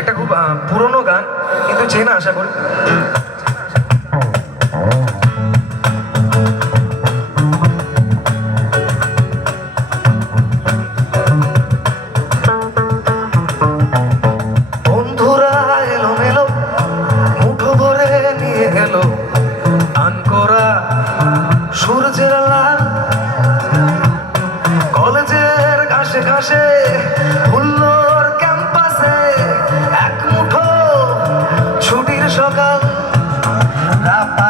একটা খুব পুরনো গান কিন্তু চেনা আশা করি। বন্ধুরা এলোমেলো মুঠো ভরে নিয়ে গেল আকাশে হুল্লোর ক্যাম্পাসে এক মুঠো ছুটির সকাল। রাপা